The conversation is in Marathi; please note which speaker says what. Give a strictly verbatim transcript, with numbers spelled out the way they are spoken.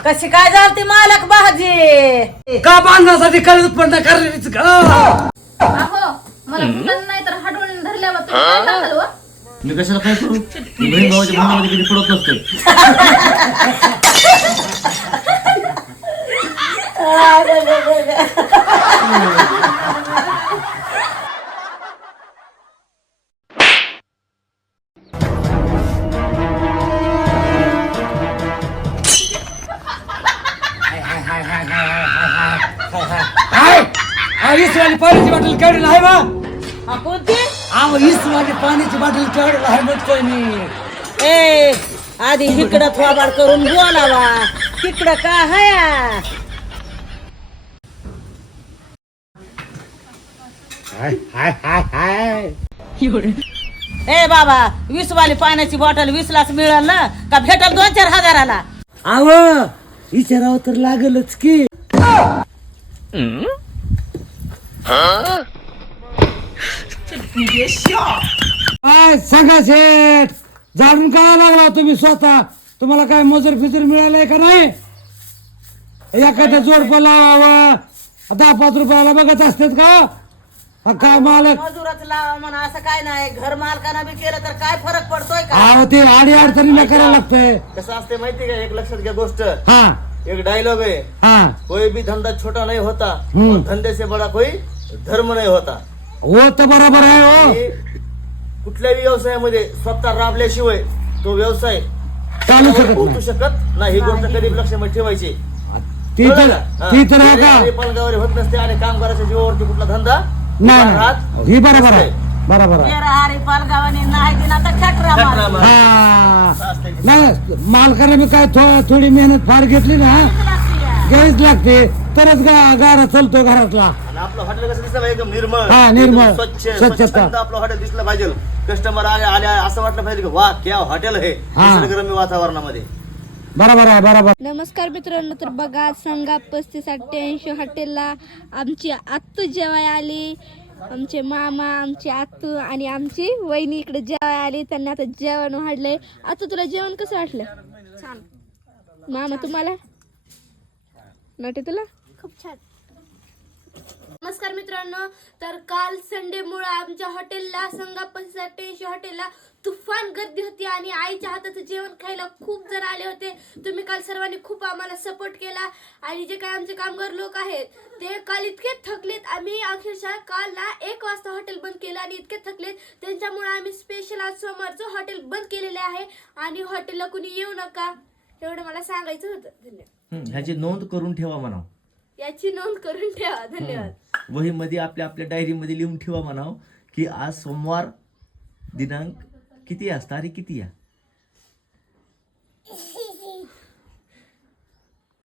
Speaker 1: कशी काय झालती मालक भाजी?
Speaker 2: का बांधण्यासाठी कळत उत्पन्न करण्याच का?
Speaker 3: अहो मला कुठं नाही तर हडवून धरल्यावर तुम्ही काय सांगाल व?
Speaker 4: मी कशाला काय करू? बहीण भावाच्या भांडणामध्ये कधी पडत नसते.
Speaker 2: ईसवाली पाण्याची बॉटल केवढी आहे बा?
Speaker 1: हा, कोणती?
Speaker 2: आव ईसवाली पाण्याची बॉटल केवढी आहे म्हणतोय मी.
Speaker 1: ए आधी इकडं थोबाड करून बोलावा, तिकडं का हया?
Speaker 2: हाय हाय हाय हाय.
Speaker 1: ए बाबा, वीस वाली पाण्याची बॉटल वीस लाच मिळेल ना का भेटल दोन चार हजाराला?
Speaker 2: आव विचारावं तर लागलच की. काय सांगा शेठ, जाणून काय लागला तुम्ही स्वतः? तुम्हाला काय मजूर फिजूर मिळालंय का नाही? एखाद्या जोडपं लावावं, दहा पाच रुपयाला बघत असतात का? हा काय मालक
Speaker 1: मजुराच लावा म्हणा, असं काय नाही. घर मालकानं बी केलं तर काय फरक पडतोय का?
Speaker 2: आव ते आडी अडचणीला करायला लागतंय.
Speaker 4: कसं असते माहिती का? एक लक्षात घ्या गोष्ट.
Speaker 2: हा
Speaker 4: एक डायलॉग आहे,
Speaker 2: हा
Speaker 4: कोई भी धंदा छोटा नहीं होता
Speaker 2: हम्म.
Speaker 4: और धंदे से बड़ा कोई धर्म नाही होता.
Speaker 2: हो तर बरोबर आहे हो.
Speaker 4: आणि कुठल्याही व्यवसायामध्ये स्वतः राबल्याशिवाय तो व्यवसाय
Speaker 2: चालू शकत
Speaker 4: पोहोचू
Speaker 2: नाही.
Speaker 4: शकत नाही. ही गोष्ट कधी लक्षामध्ये ठेवायची.
Speaker 2: ती तर ती तर हो का?
Speaker 4: पालगावर होत नसते आणि कामगाराच्या जीवावरती कुठला धंदा
Speaker 2: नाही
Speaker 4: उभा
Speaker 2: नाही.
Speaker 4: राहत
Speaker 2: ही बरोबर आहे,
Speaker 4: नसते.
Speaker 2: बरोबर आहे.
Speaker 1: तेरा हारी पालगावाने नाही दिला तर खटरा
Speaker 4: खटरा
Speaker 1: मार.
Speaker 4: मार.
Speaker 2: हा नाही, मालकाने मी काय थो- थोडी मेहनत फार घेतली ना, घ्यावीच लागते तरच गा- गाडा चालतो घरातला.
Speaker 4: आणि आपलं हॉटेल कसं दिसलं पाहिजे? एकदम निर्मळ,
Speaker 2: हा, निर्मळ.
Speaker 4: एकदम स्वच्छ
Speaker 2: स्वच्छता.
Speaker 4: स्वच्छंद आपलं हॉटेल दिसलं पाहिजे. कस्टमर आले आले असं वाटलं पाहिजे की वा क्या हॉटेल आहे
Speaker 2: हा.
Speaker 4: निसर्गरम्य वातावरणामध्ये.
Speaker 2: बरोबर आहे, बरोबर.
Speaker 3: नमस्कार मित्रांनो, तर बघा संगा पस्तीस अठ्ठ्याऐंशी हॉटेलला आमची आत्तू जेवाय आली. आमचे मामा, आमची आत्तू आणि आमची वहिनी इकडे जेवाय आली. त्यांना आता जेवण वाढलंय. आत्तू तुला जेवण कसं वाटलं? छान. मामा तुम्हाला? नाटे तुला? खूप छान. नमस्कार मित्रांनो, तर काल संडेमुळे आमच्या हॉटेलला संगा पस्तीस अठ्ठ्याऐंशी हॉटेलला तुफान गर्दी होती आणि आईच्या हाताचं जेवण खायला खूप जण आले होते. तुम्ही काल सर्वांनी खूप आम्हाला सपोर्ट केला आणि जे काही आमचे कामगार लोक आहेत ते काल इतके थकलेत. आम्ही अक्षरशः काल ना एक वाजता हॉटेल बंद केलं आणि इतके थकलेत त्यांच्यामुळे आम्ही स्पेशल आज सोमवारचं हॉटेल बंद केलेले आहे आणि हॉटेलला कुणी येऊ नका एवढं मला सांगायचं होतं. धन्यवाद.
Speaker 4: ह्याची नोंद करून ठेवा म्हणाव.
Speaker 3: याची नोंद करून ठेवा. धन्यवाद.
Speaker 4: वही मध्ये आपल्या आपल्या डायरी मध्ये लिहून ठेवा म्हणाव की आज सोमवार दिनांक किती आहे, तारीख किती आहे.